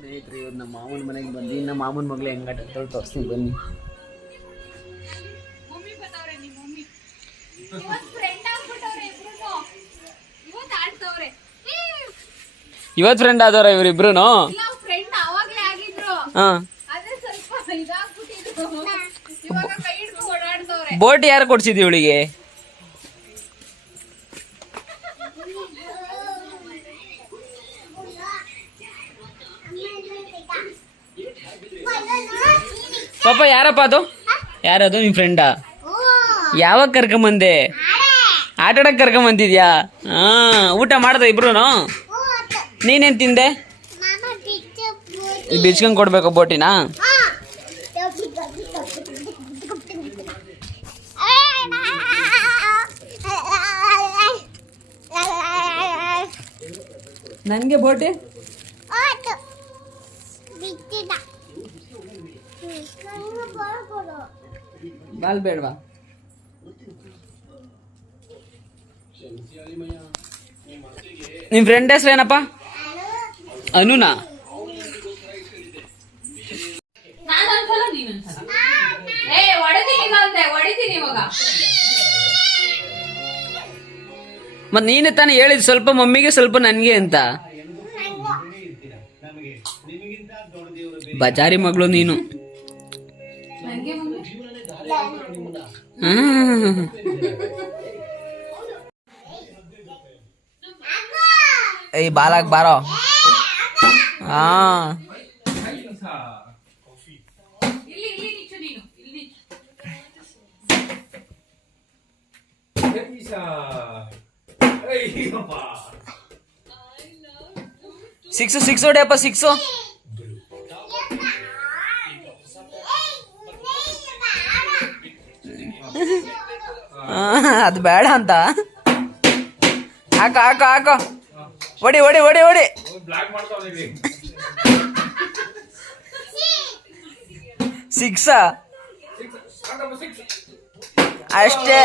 ಸ್ನೇಹಿತರೆ, ಇವತ್ತು ನಮ್ಮ ಮಾಮನ ಮನೆಗೆ ಬಂದು ನಮ್ಮ ಮಾಮನ ಮಗಳು ಹೆಂಗಾಟ ತೋರಿಸ್ತೀನಿ ಬನ್ನಿ. ಇವತ್ತು ಫ್ರೆಂಡ್ ಆದವ್ರ ಇವರಿಬ್ರು? ಬೋಟ್ ಯಾರು ಕೊಡ್ಸಿದ್ವಿ ಇವಳಿಗೆ? ಪಾಪ ಯಾರಪ್ಪ ಅದು? ಯಾರದು ನಿಮ್ ಫ್ರೆಂಡಾ? ಯಾವಾಗ ಕರ್ಕೊಂಬಂದೆ? ಆಟ ಆಡಕ್ ಕರ್ಕೊಂಬಂದಿದ್ಯಾ? ಹಾ, ಊಟ ಮಾಡ್ದ ಇಬ್ರು? ನೀನೇನ್ ತಿಂದೆ? ಬಿಚ್ಕೊಂಡ್ ಕೊಡ್ಬೇಕು ಬೋಟಿನ? ನನ್ಗೆ ಬೋಟಿ ಬಾಲ್ ಬೇಡವಾ? ನಿಮ್ ಫ್ರೆಂಡ್ ಹೆಸರು ಏನಪ್ಪ? ಅನುನಾ? ಮತ್ ನೀನೆ ತಾನೇ ಹೇಳಿದ್ ಸ್ವಲ್ಪ ಮಮ್ಮಿಗೆ ಸ್ವಲ್ಪ ನನ್ಗೆ ಅಂತ. ಬಜಾರಿ ಮಗಳು ನೀನು. ಏ ಬಾಲಾಗ್ ಬಾರೋ. ಹಾ, ಸಿಕ್ಸ್ ಸಿಕ್ಸ್ ಹೊಡಿಯಪ್ಪ, ಸಿಕ್ಸ್. ಅದು ಬೇಡ ಅಂತ. ಹಾಕ ಹಾಕ ಹಾಕ, ಹೊಡಿ ಹೊಡಿ ಹೊಡಿ ಹೊಡಿ. ಸಿಕ್ಸ್ ಅಷ್ಟೇ.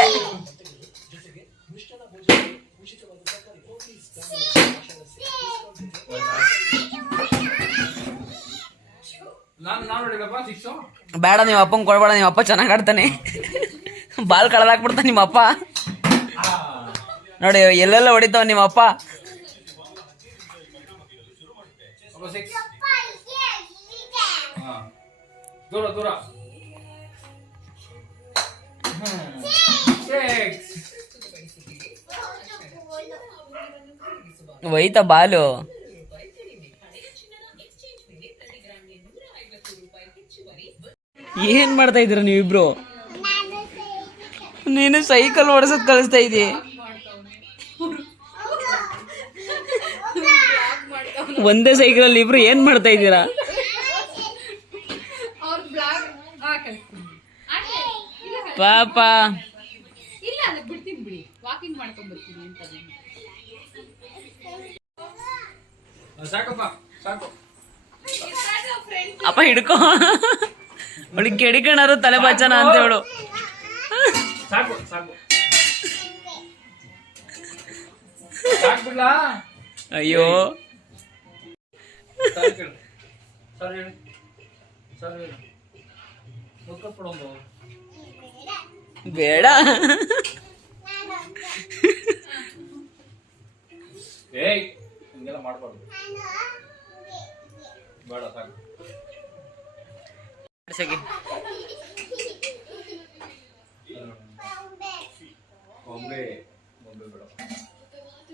ಬೇಡ, ನಿಮ್ಮ ಅಪ್ಪಂಗೆ ಕೊಡ್ಬೇಡ. ನಿಮ್ಮ ಅಪ್ಪ ಚೆನ್ನಾಗ್ ಆಡ್ತಾನೆ. ಬಾಲ್ ಕಳೆದಾಕ್ಬಿಡ್ತಾನೆ ನಿಮ್ಮ ಅಪ್ಪ. ನೋಡಿ ಎಲ್ಲೆಲ್ಲ ಹೊಡಿತಾವ ನಿಮ್ಮ ಅಪ್ಪ. ಒಯ್ತ ಬಾಲು. ಏನ್ ಮಾಡ್ತಾ ಇದ್ದೀರ ನೀವಿಬ್ರು? ನೀನು ಸೈಕಲ್ ಓಡಿಸೋದ್ ಕಲಿಸ್ತಾ ಇದೀಯ. ಒಂದೇ ಸೈಕಲ್ ಅಲ್ಲಿ ಇಬ್ರು ಏನ್ ಮಾಡ್ತಾ ಇದ್ದೀರಾ? ಪಾಪ ಅಪ್ಪ ಹಿಡ್ಕೋ. ಅವಳಿಗೆ ಕೆಡಿಕಣರು ತಲೆ ಬಾಚನ ಅಂತ ಹೇಳು. ಅಯ್ಯೋ, ಬೇಡ.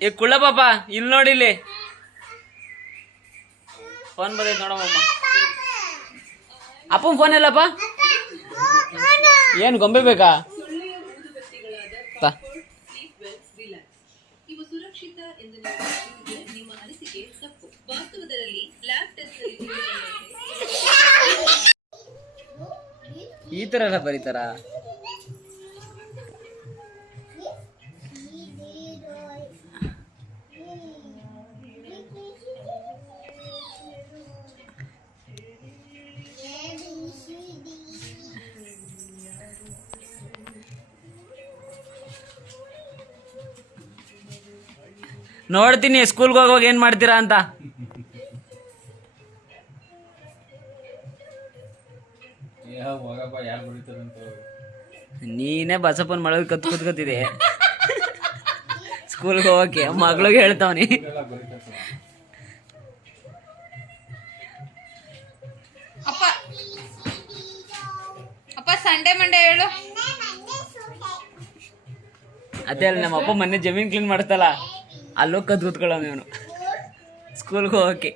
ಏ ಕುಳ್ಳ ಪಾಪ, ಇಲ್ಲಿ ನೋಡಿ, ಇಲ್ಲಿ ಫೋನ್ ಬಂದೈತೆ ನೋಡಮ್ಮ. ಅಪ್ಪನ ಫೋನ್ ಎಲ್ಲಪ್ಪ? ಏನ್ ಗೊಂಬೆ ಬೇಕಾ? ಈ ತರ ಎಲ್ಲ ಬರೀತಾರ? ನೋಡ್ತೀನಿ ಸ್ಕೂಲ್ಗೆ ಹೋಗುವಾಗ ಏನ್ ಮಾಡ್ತೀರಾ ಅಂತ. ನೀನೇ ಬಸಪ್ಪನ ಮಳಗ ಕೂತ್ಕೊತಿದೆ ಸ್ಕೂಲ್ಗೆ ಹೋಗಕ್ಕೆ ಮಗಳಿಗೆ ಹೇಳ್ತಾವನಿ. ಅಪ್ಪ ಅಪ್ಪ ಸಂಡೇ ಮಂಡೇ ಹೇಳು. ಅದೇ ಅಲ್ಲ ನಮ್ಮ ಅಪ್ಪ ಮೊನ್ನೆ ಜಮೀನ್ ಕ್ಲೀನ್ ಮಾಡ್ತಲ್ಲ ಅಲ್ಲೋಗಿ ಕೂತ್ಕೊಳ್ಳೋ ಇವನು ಸ್ಕೂಲ್ಗೆ ಹೋಗಕ್ಕೆ.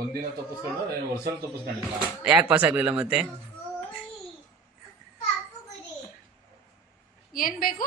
ಒಂದಿನ ತಪ್ಪಿಸ್ಕೊಂಡು ವರ್ಷ ತಪ್ಪಿಸ್ಕೊಂಡಿಲ್ಲ. ಯಾಕೆ ಪಾಸ್ ಆಗ್ಲಿಲ್ಲ ಮತ್ತೆ? ಏನ್ ಬೇಕು?